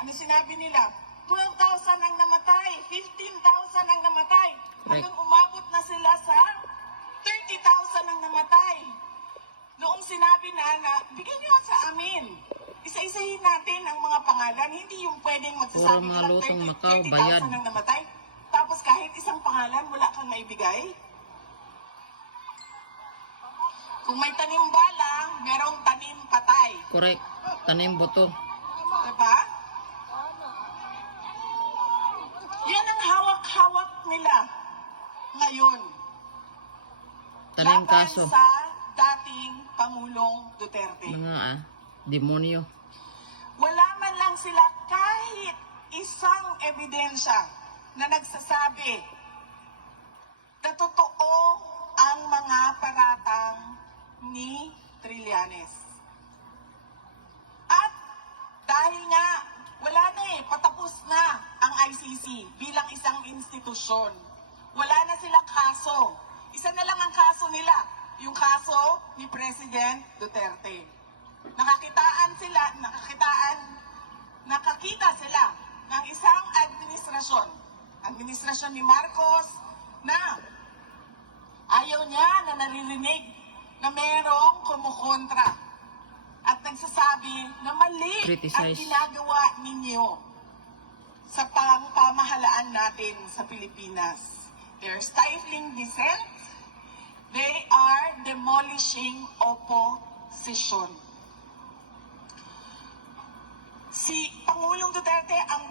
Ano sinabi nila? 12,000 ang namatay, 15,000 ang namatay. Hanggang umabot na sila sa 30,000 ang namatay. Noong sinabi na bigyan nyo sa amin. Isa-isahin natin ang mga pangalan. Hindi yung pwedeng magsasabi mga lang lutong Macau, bayad. 30,000 ang namatay. Tapos kahit isang pangalan, wala kang maibigay. Kung may tanim bala, merong tanim patay. Correct. Tanim boto. Diba? Yan ang hawak-hawak nila ngayon. Tanim Laban kaso. sa dating Pangulong Duterte. Mga demonyo. Wala man lang sila kahit isang ebidensya na nagsasabi na totoo ang mga paratang ni Trillanes. At dahil nga wala na patapos na ang ICC bilang isang institusyon. Wala na silang kaso. Isa na lang ang kaso nila, yung kaso ni President Duterte. Nakakita sila ng isang administrasyon ni Marcos na ayaw niya na naririnig na merong kumukontra at nagsasabi na mali ang ginagawa ninyo sa pamahalaan natin sa Pilipinas. They're stifling dissent. They are demolishing opposition. Si Pangulong Duterte ang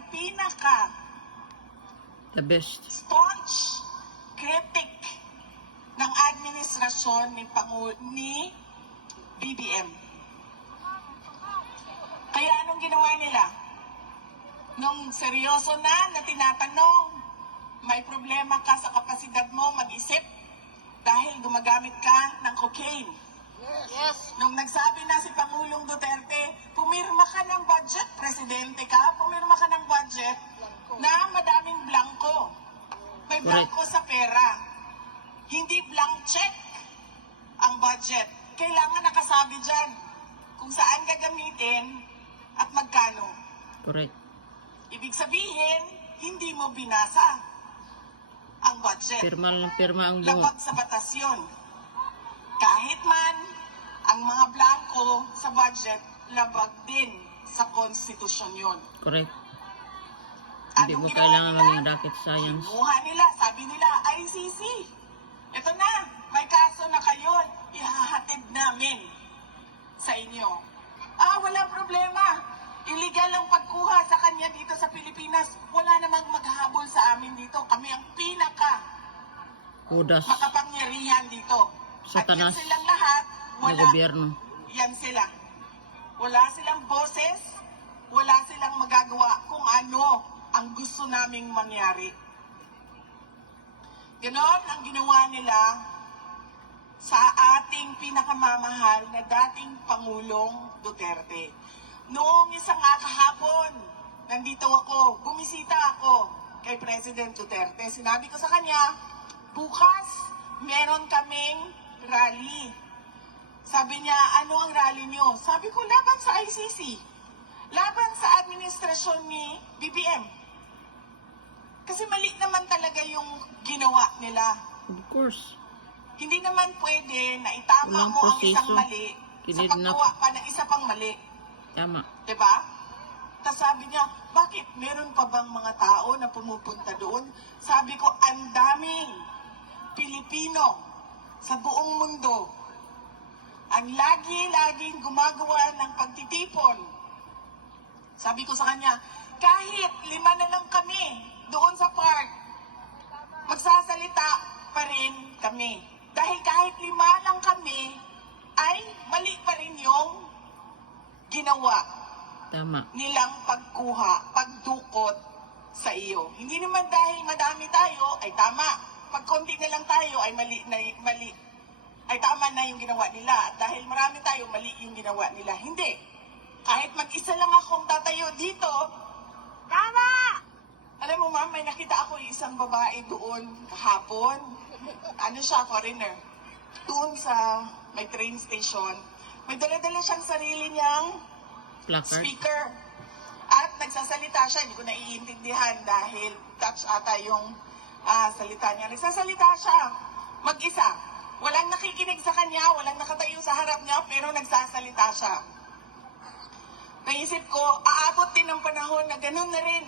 The best. staunch critic ng administrasyon ni BBM. Kaya anong ginawa nila? Nung seryoso na tinatanong, may problema ka sa kapasidad mo mag-isip dahil gumagamit ka ng cocaine. Yes. Nung nagsabi na si Pangulong Duterte, pumirma ka ng budget, presidente ka, pumirma ka ng budget na madaming blanco. May blanco sa pera. Hindi blank check ang budget. Kailangan nakasabi dyan kung saan gagamitin at magkano. Correct. Ibig sabihin, hindi mo binasa ang budget. Pirma ang buhok. Labag sa batas yun. Kahit man, ang mga blanco sa budget, labag din sa konstitusyon yun. Correct. Hindi Anong mo ginawa kailangan nila? maging rocket science. Kinuha nila, sabi nila, ICC. Ito na, may kaso na kayo, ihahatid namin sa inyo. Wala problema. Illegal ang pagkuha sa kanya dito sa Pilipinas. Wala namang maghahabol sa amin dito. Kami ang Kudas makapangyarihan dito. Satanas At yan silang lahat, ng wala. gobyerno. Yan sila. Wala silang boses, wala silang magagawa kung ano ang gusto naming mangyari. Ganon ang ginawa nila sa ating pinakamamahal na dating Pangulong Duterte. Noong isang kahapon, nandito ako, bumisita ako kay President Duterte. Sinabi ko sa kanya, bukas meron kaming rally. Sabi niya, ano ang rally niyo? Sabi ko, laban sa ICC. Laban sa administrasyon ni BBM. Kasi mali naman talaga yung ginawa nila. Of course. Hindi naman pwede na itama Walang mo ang proseso. isang mali sa paggawa pa ng isa pang mali. Tama. Diba? Tapos sabi niya, bakit meron pa bang mga tao na pumupunta doon? Sabi ko, ang daming Pilipino sa buong mundo ang laging gumagawa ng pagtitipon. Sabi ko sa kanya, kahit 5 na lang kami doon sa park, magsasalita pa rin kami. Dahil kahit 5 lang kami, ay mali pa rin yung ginawa Tama. nilang pagdukot sa iyo. Hindi naman dahil madami tayo, ay tama. Pag konti na lang tayo, ay mali. Ay tama na yung ginawa nila. At dahil marami tayo, mali yung ginawa nila. Hindi. Kahit mag-isa lang akong tatayo dito, tama! Alam mo ma'am, may nakita ako isang babae doon kahapon. Ano siya, foreigner. Doon sa may train station. May dala-dala siyang sarili niyang Placard. speaker. At nagsasalita siya, hindi ko naiintindihan dahil Dutch ata yung salita niya. Nagsasalita siya, mag-isa. Walang nakikinig sa kanya, walang nakatayo sa harap niya, pero nagsasalita siya. Naisip ko, aabot din ng panahon na ganun na rin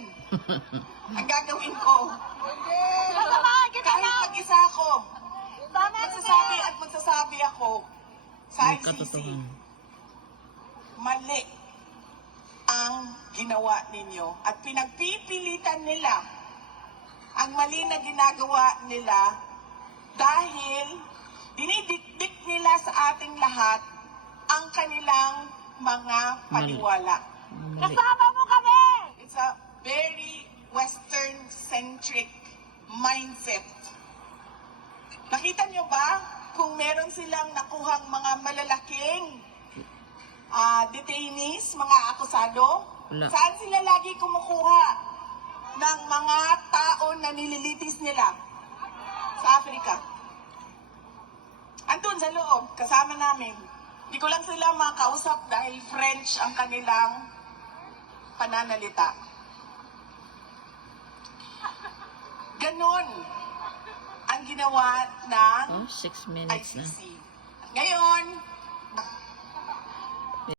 ang gagawin ko. Kahit mag-isa ako, magsasabi at magsasabi ako sa May ICC. katotohanan. Mali ang ginawa ninyo at pinagpipilitan nila ang mali na ginagawa nila dahil dinidikdik nila sa ating lahat ang kanilang mga paniwala. Mali. Kasama mo kami! It's a very Western-centric mindset. Nakita nyo ba kung meron silang nakuhang mga malalaking detainees, mga akusado? Wala. Saan sila lagi kumukuha ng mga tao na nililitis nila? Sa Africa. Andun sa loob, kasama namin. Hindi ko lang sila makausap dahil French ang kanilang pananalita. Ganon ang ginawa ng Oh, 6 minutes na. ICC. Ngayon,